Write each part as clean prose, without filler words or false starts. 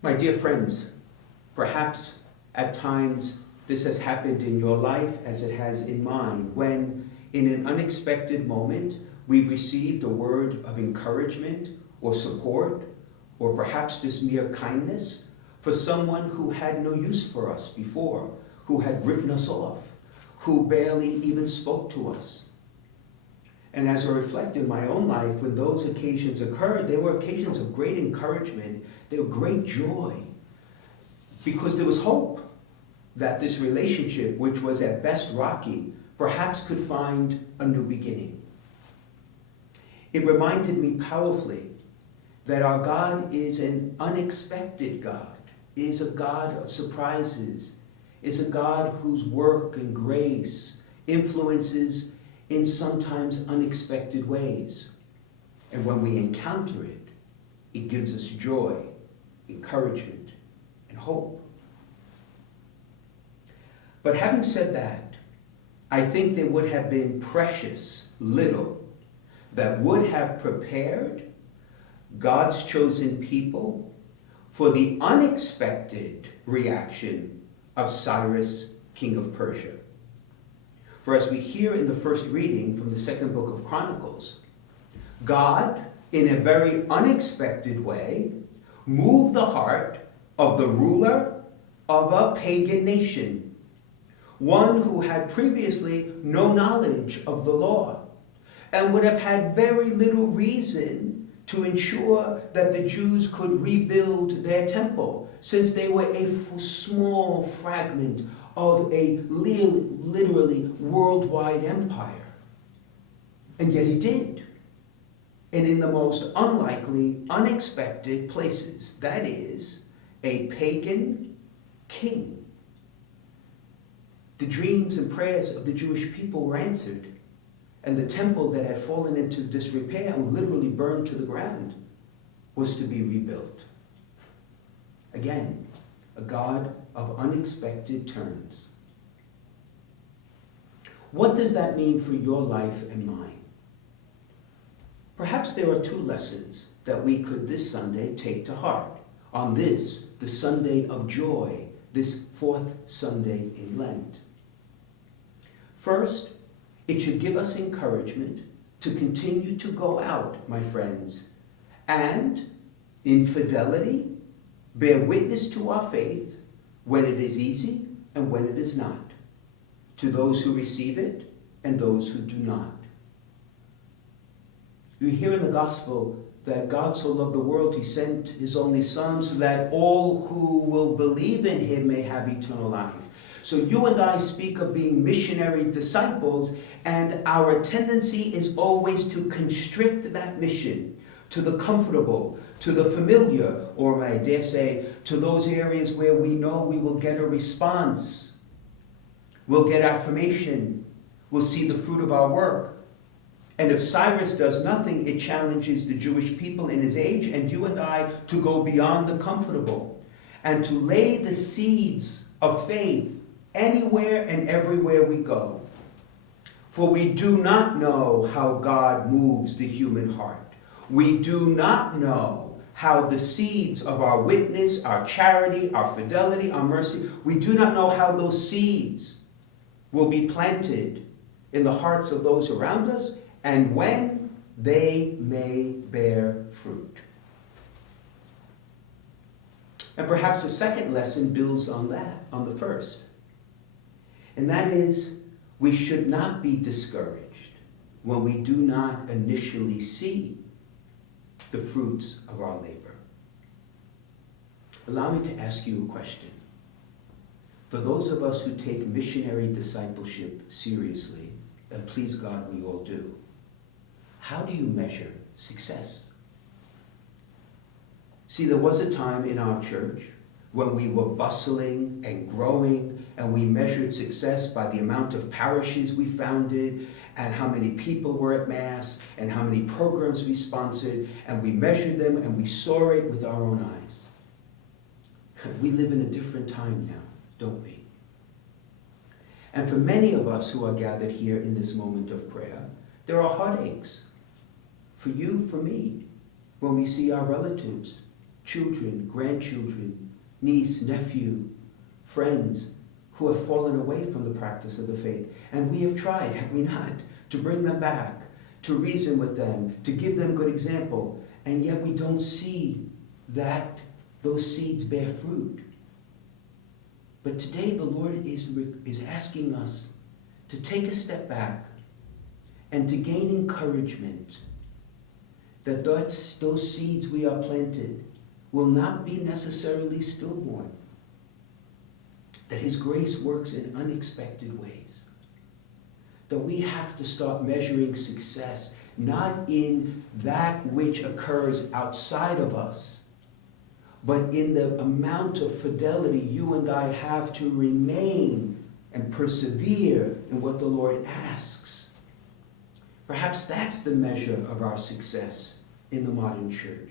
My dear friends, perhaps at times this has happened in your life as it has in mine, when in an unexpected moment we've received a word of encouragement or support, or perhaps just mere kindness for someone who had no use for us before, who had written us off, who barely even spoke to us. And as I reflect in my own life, when those occasions occurred, they were occasions of great encouragement, they were great joy, because there was hope that this relationship, which was at best rocky, perhaps could find a new beginning. It reminded me powerfully that our God is an unexpected God, is a God of surprises, is a God whose work and grace influences in sometimes unexpected ways. And when we encounter it, it gives us joy, encouragement, and hope. But having said that, I think there would have been precious little that would have prepared God's chosen people for the unexpected reaction of Cyrus, king of Persia. For as we hear in the first reading from the second book of Chronicles, God, in a very unexpected way, moved the heart of the ruler of a pagan nation, one who had previously no knowledge of the law and would have had very little reason to ensure that the Jews could rebuild their temple, since they were a small fragment of a literally worldwide empire. And yet he did. And in the most unlikely, unexpected places. That is, a pagan king. The dreams and prayers of the Jewish people were answered, and the temple that had fallen into disrepair and literally burned to the ground was to be rebuilt. Again, a God of unexpected turns. What does that mean for your life and mine? Perhaps there are two lessons that we could this Sunday take to heart on this, the Sunday of joy, this fourth Sunday in Lent. First, it should give us encouragement to continue to go out, my friends, and in fidelity, bear witness to our faith when it is easy and when it is not, to those who receive it and those who do not. We hear in the gospel that God so loved the world, he sent his only Son so that all who will believe in him may have eternal life. So you and I speak of being missionary disciples, and our tendency is always to constrict that mission to the comfortable, to the familiar, or I dare say, to those areas where we know we will get a response. We'll get affirmation. We'll see the fruit of our work. And if Cyrus does nothing, it challenges the Jewish people in his age and you and I to go beyond the comfortable and to lay the seeds of faith anywhere and everywhere we go. For we do not know how God moves the human heart. We do not know how the seeds of our witness, our charity, our fidelity, our mercy, we do not know how those seeds will be planted in the hearts of those around us and when they may bear fruit. And perhaps the second lesson builds on that, on the first. And that is, we should not be discouraged when we do not initially see the fruits of our labor. Allow me to ask you a question. For those of us who take missionary discipleship seriously, and please God we all do, how do you measure success? See, there was a time in our church when we were bustling and growing, and we measured success by the amount of parishes we founded, and how many people were at Mass, and how many programs we sponsored, and we measured them and we saw it with our own eyes. We live in a different time now, don't we? And for many of us who are gathered here in this moment of prayer, there are heartaches. For you, for me, when we see our relatives children, grandchildren, niece, nephew, friends who have fallen away from the practice of the faith. And we have tried, have we not, to bring them back, to reason with them, to give them good example. And yet we don't see that those seeds bear fruit. But today the Lord is asking us to take a step back and to gain encouragement that those seeds we are planted will not be necessarily stillborn. That His grace works in unexpected ways. That we have to start measuring success not in that which occurs outside of us, but in the amount of fidelity you and I have to remain and persevere in what the Lord asks. Perhaps that's the measure of our success in the modern church.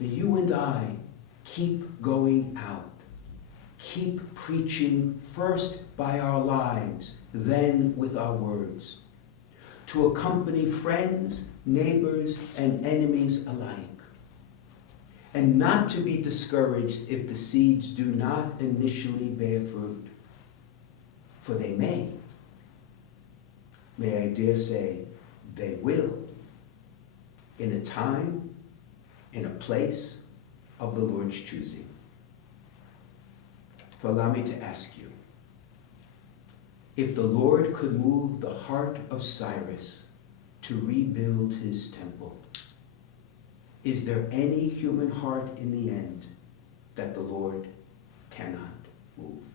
That you and I keep going out. Keep preaching first by our lives, then with our words. To accompany friends, neighbors, and enemies alike. And not to be discouraged if the seeds do not initially bear fruit. For they may. May I dare say, they will. In a time, in a place of the Lord's choosing. For allow me to ask you, if the Lord could move the heart of Cyrus to rebuild his temple, is there any human heart in the end that the Lord cannot move?